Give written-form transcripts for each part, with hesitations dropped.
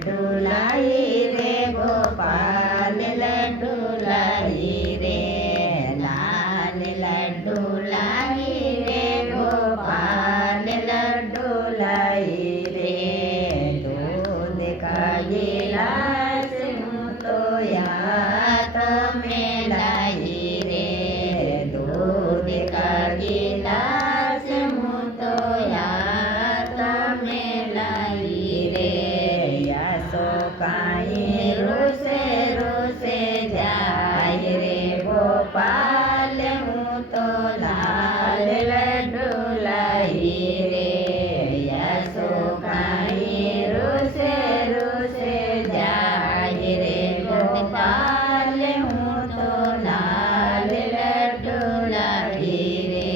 लड्डू लाई रे गोपाल लड्डू लाई रे लाल लड्डू लाई रे गोपाल लड्डू लाई रे दूध का गिलास हूँ तो याद में लाई रे दूध का गिलास हूँ तो याद में लाई रे यशोकाई रोसे रोसे जाय रे गोपाल हूँ तो लाल लड्डू लाई रे यशोकाई रोसे रोसे जाय रे गोपाल हूँ तो लाल लड्डू लाई रे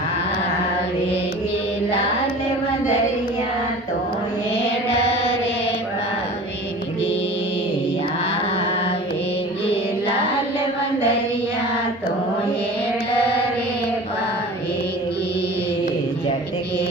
आवेगी लाल बंदरिया तो ये डरे पावेगी आवेगी लाल बंदरिया तो ये डरे पावेगी झटके